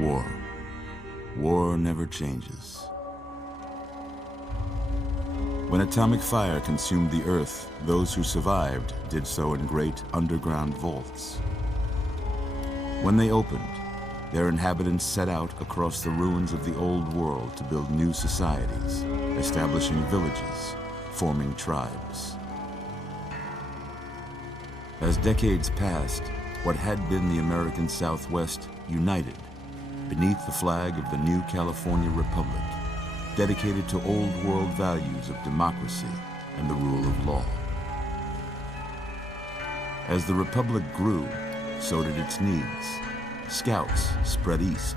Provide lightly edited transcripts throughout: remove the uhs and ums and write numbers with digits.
War. War never changes. When atomic fire consumed the Earth, those who survived did so in great underground vaults. When they opened, their inhabitants set out across the ruins of the old world to build new societies, establishing villages, forming tribes. As decades passed, what had been the American Southwest united beneath the flag of the new California Republic, dedicated to old world values of democracy and the rule of law. As the Republic grew, so did its needs. Scouts spread east.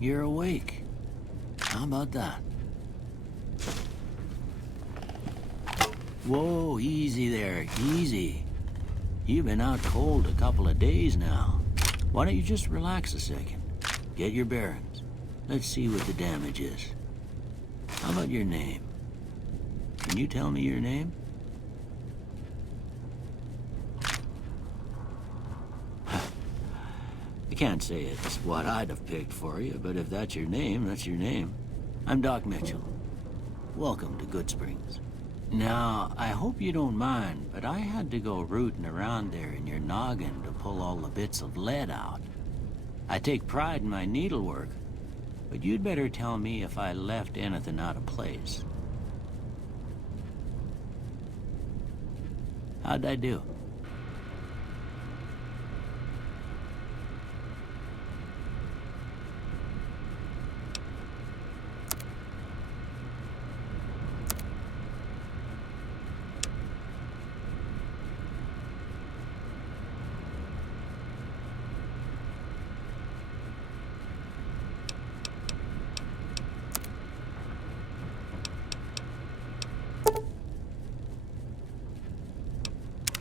You're awake. How about that? Whoa, easy there, easy. You've been out cold a couple of days now. Why don't you just relax a second? Get your bearings. Let's see what the damage is. How about your name? Can you tell me your name? I can't say it's what I'd have picked for you, but if that's your name, that's your name. I'm Doc Mitchell. Welcome to Goodsprings. Now, I hope you don't mind, but I had to go rooting around there in your noggin to pull all the bits of lead out. I take pride in my needlework, but you'd better tell me if I left anything out of place. How'd I do?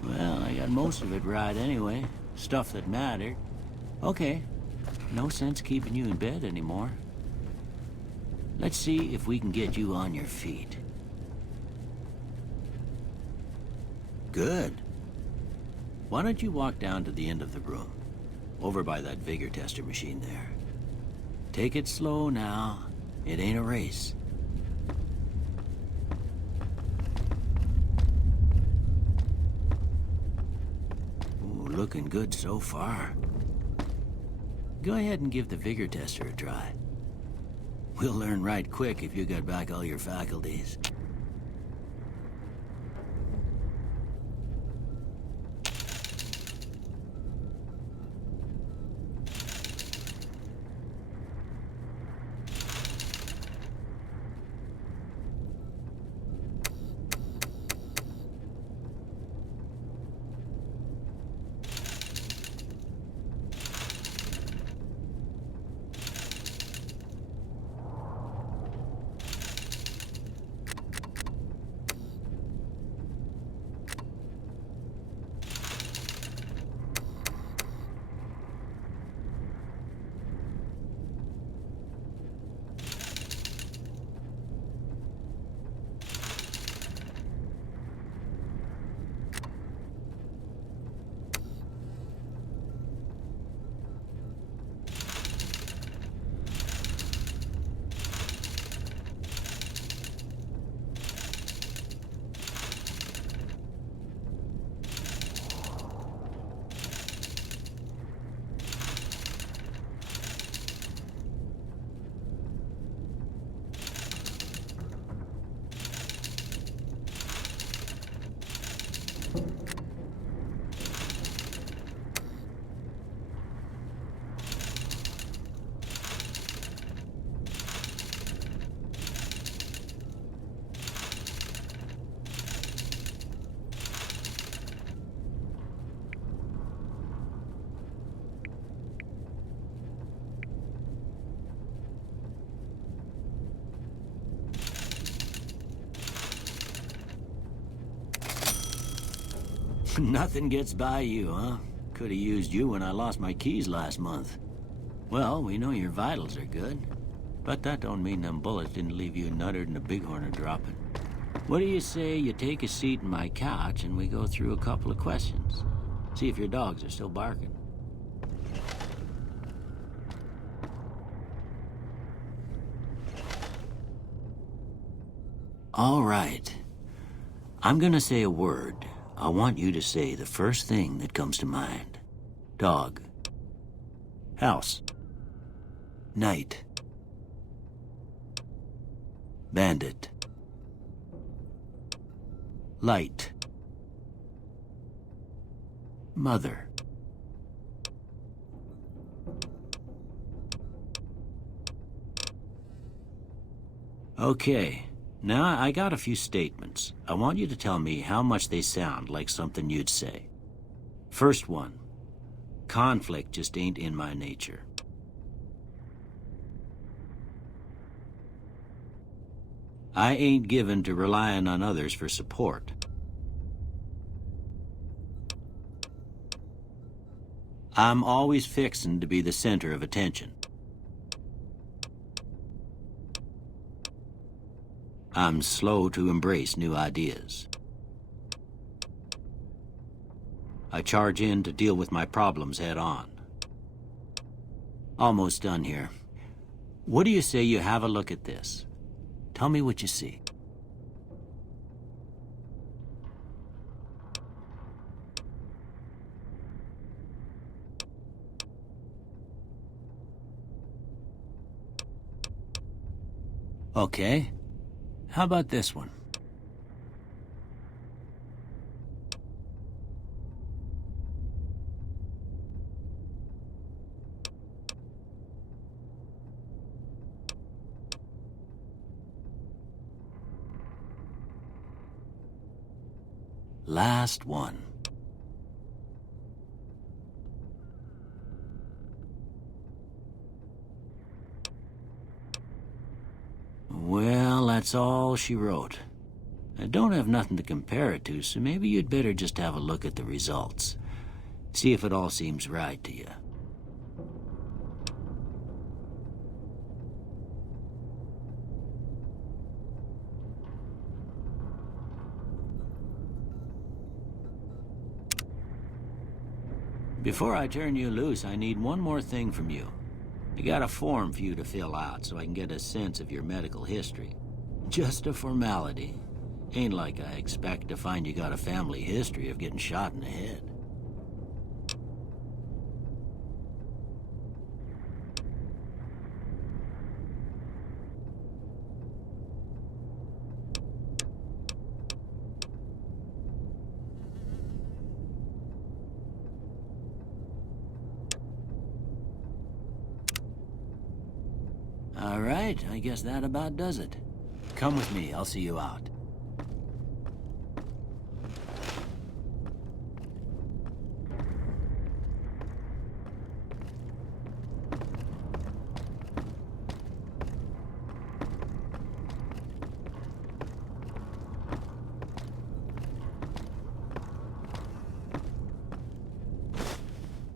Well, I got most of it right anyway. Stuff that mattered. Okay. No sense keeping you in bed anymore. Let's see if we can get you on your feet. Good. Why don't you walk down to the end of the room? Over by that vigor tester machine there. Take it slow now. It ain't a race. Looking good so far. Go ahead and give the vigor tester a try. We'll learn right quick if you got back all your faculties. Nothing gets by you, huh? Could have used you when I lost my keys last month. Well, we know your vitals are good. But that don't mean them bullets didn't leave you nuttered and a bighorn dropping. What do you say you take a seat in my couch and we go through a couple of questions? See if your dogs are still barking. All right. I'm gonna say a word. I want you to say the first thing that comes to mind. Dog. House. Night. Bandit. Light. Mother. Okay. Now, I got a few statements. I want you to tell me how much they sound like something you'd say. First one. Conflict just ain't in my nature. I ain't given to relying on others for support. I'm always fixin' to be the center of attention. I'm slow to embrace new ideas. I charge in to deal with my problems head on. Almost done here. What do you say you have a look at this? Tell me what you see. Okay. How about this one? Last one. Well, that's all she wrote. I don't have nothing to compare it to, so maybe you'd better just have a look at the results. See if it all seems right to you. Before I turn you loose, I need one more thing from you. I got a form for you to fill out so I can get a sense of your medical history. Just a formality. Ain't like I expect to find you got a family history of getting shot in the head. All right, I guess that about does it. Come with me, I'll see you out.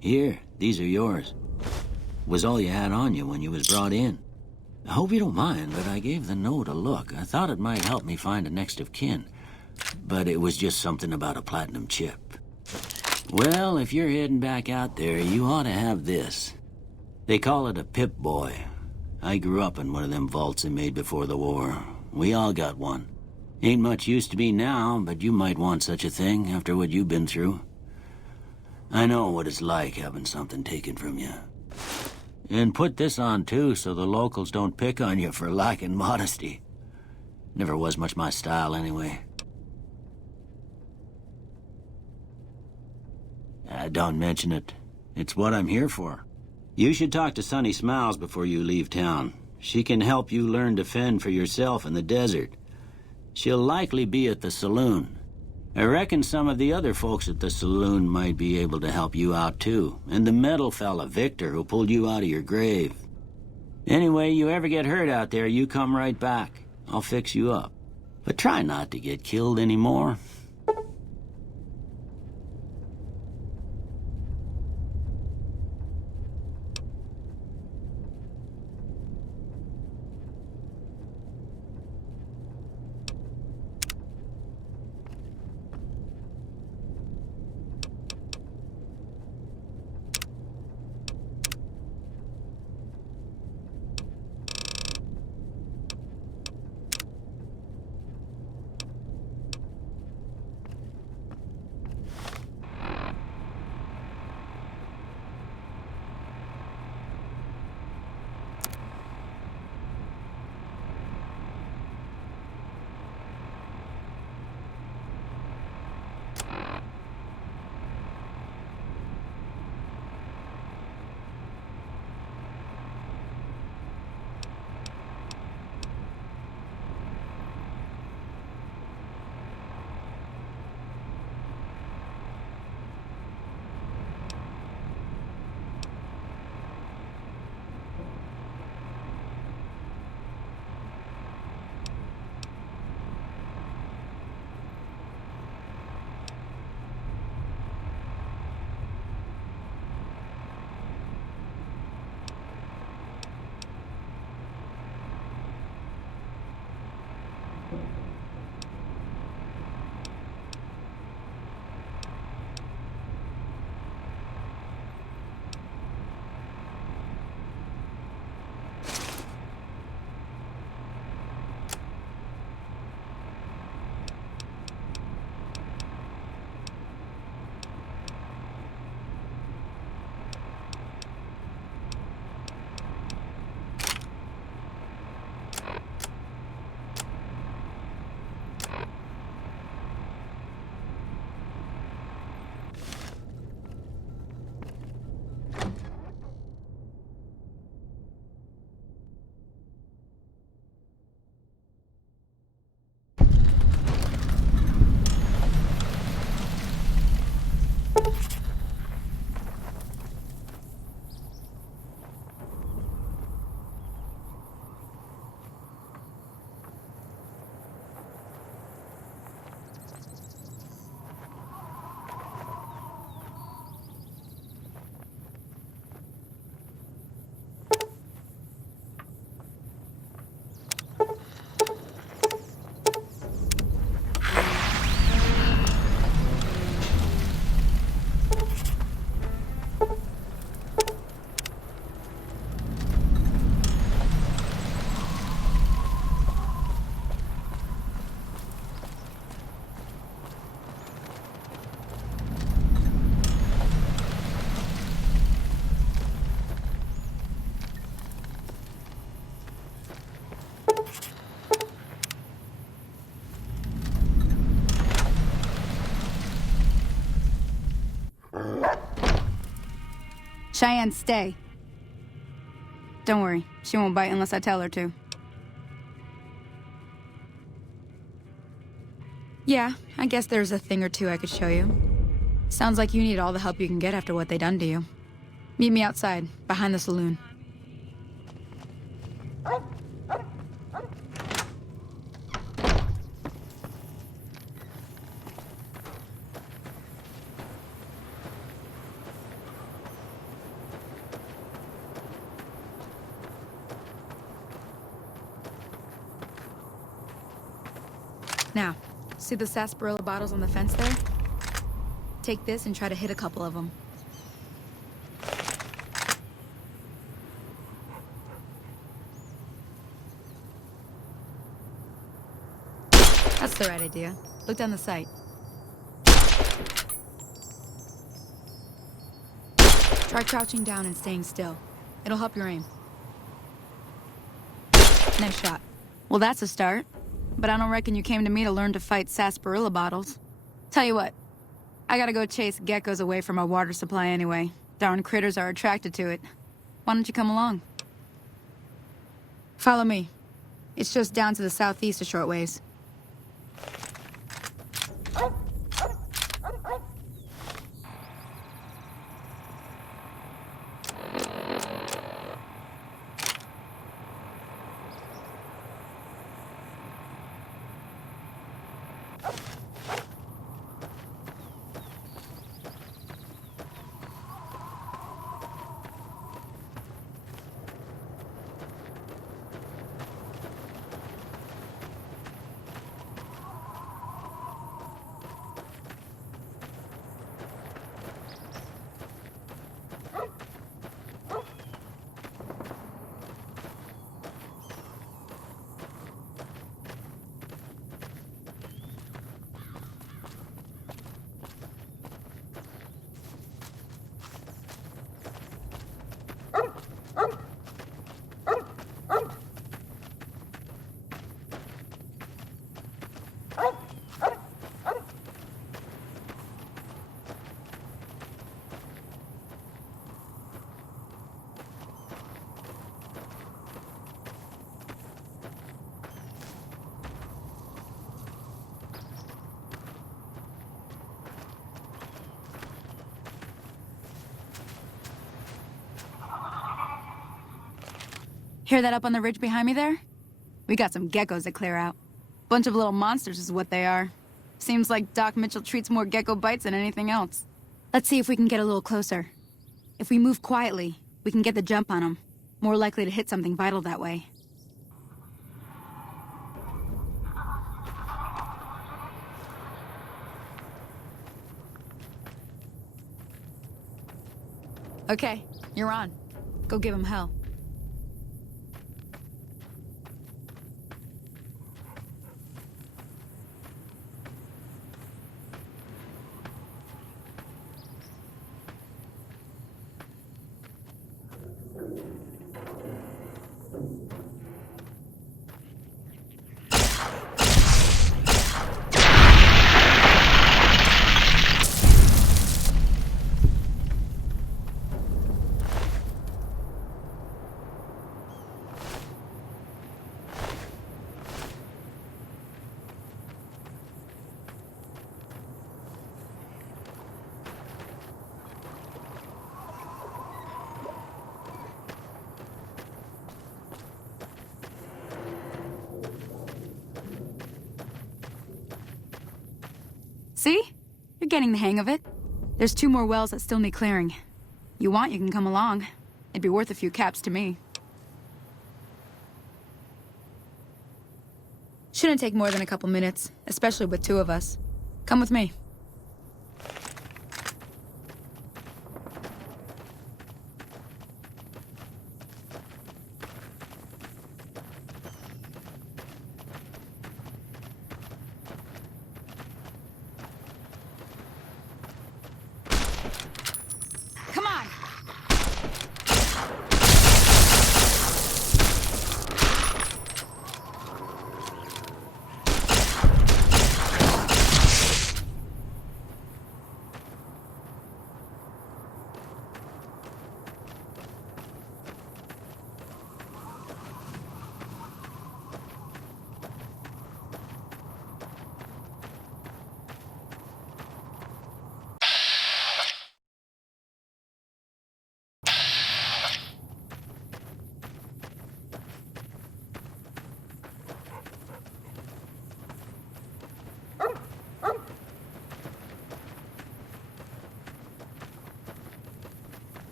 Here, these are yours. Was all you had on you when you was brought in. I hope you don't mind, but I gave the note a look. I thought it might help me find a next of kin. But it was just something about a platinum chip. Well, if you're heading back out there, you ought to have this. They call it a Pip-Boy. I grew up in one of them vaults they made before the war. We all got one. Ain't much use to me now, but you might want such a thing after what you've been through. I know what it's like having something taken from you. And put this on, too, so the locals don't pick on you for lacking modesty. Never was much my style, anyway. Don't mention it. It's what I'm here for. You should talk to Sunny Smiles before you leave town. She can help you learn to fend for yourself in the desert. She'll likely be at the saloon. I reckon some of the other folks at the saloon might be able to help you out, too. And the metal fella, Victor, who pulled you out of your grave. Anyway, you ever get hurt out there, you come right back. I'll fix you up. But try not to get killed anymore. Cheyenne, stay. Don't worry, she won't bite unless I tell her to. Yeah, I guess there's a thing or two I could show you. Sounds like you need all the help you can get after what they done to you. Meet me outside, behind the saloon. Now, see the sarsaparilla bottles on the fence there? Take this and try to hit a couple of them. That's the right idea. Look down the sight. Try crouching down and staying still. It'll help your aim. Nice shot. Well, that's a start. But I don't reckon you came to me to learn to fight sarsaparilla bottles. Tell you what, I gotta go chase geckos away from our water supply anyway. Darn critters are attracted to it. Why don't you come along? Follow me. It's just down to the southeast a short ways. Hear that up on the ridge behind me there? We got some geckos to clear out. Bunch of little monsters is what they are. Seems like Doc Mitchell treats more gecko bites than anything else. Let's see if we can get a little closer. If we move quietly, we can get the jump on them. More likely to hit something vital that way. Okay, you're on. Go give him hell. See? You're getting the hang of it. There's 2 more wells that still need clearing. You want, you can come along. It'd be worth a few caps to me. Shouldn't take more than a couple minutes, especially with 2 of us. Come with me. Come on!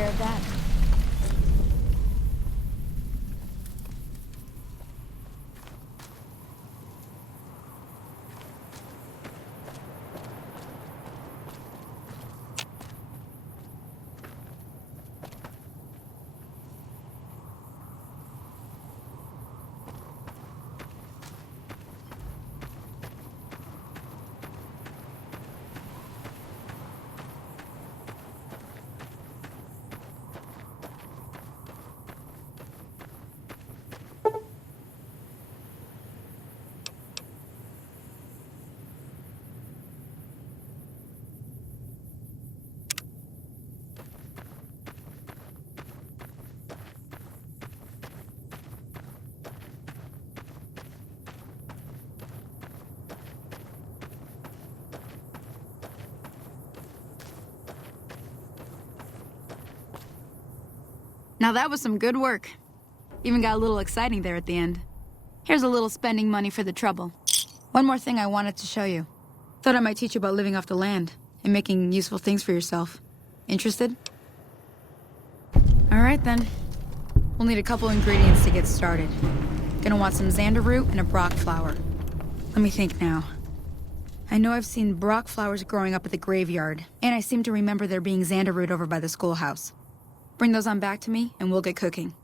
care of that. Now that was some good work. Even got a little exciting there at the end. Here's a little spending money for the trouble. One more thing I wanted to show you. Thought I might teach you about living off the land and making useful things for yourself. Interested? All right then. We'll need a couple ingredients to get started. Gonna want some xander root and a brock flower. Let me think now. I know I've seen brock flowers growing up at the graveyard, and I seem to remember there being xander root over by the schoolhouse. Bring those on back to me, and we'll get cooking.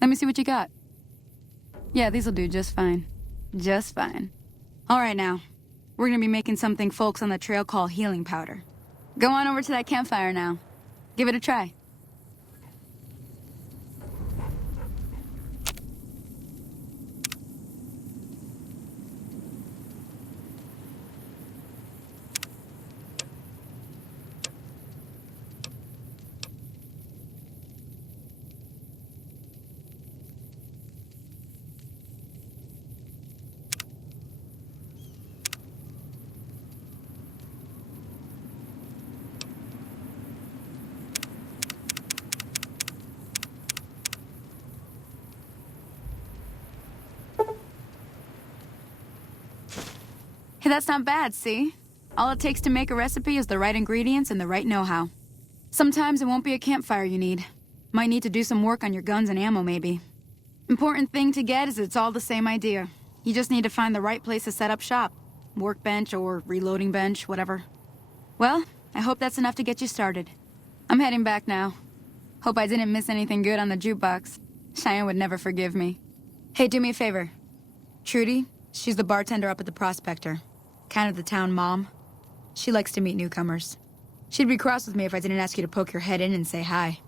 Let me see what you got. Yeah, these'll do just fine. Just fine. All right now. We're gonna be making something folks on the trail call healing powder. Go on over to that campfire now. Give it a try. Hey, that's not bad, see? All it takes to make a recipe is the right ingredients and the right know-how. Sometimes it won't be a campfire you need. Might need to do some work on your guns and ammo, maybe. Important thing to get is it's all the same idea. You just need to find the right place to set up shop. Workbench or reloading bench, whatever. Well, I hope that's enough to get you started. I'm heading back now. Hope I didn't miss anything good on the jukebox. Cheyenne would never forgive me. Hey, do me a favor. Trudy, she's the bartender up at the Prospector. Kind of the town mom. She likes to meet newcomers. She'd be cross with me if I didn't ask you to poke your head in and say hi.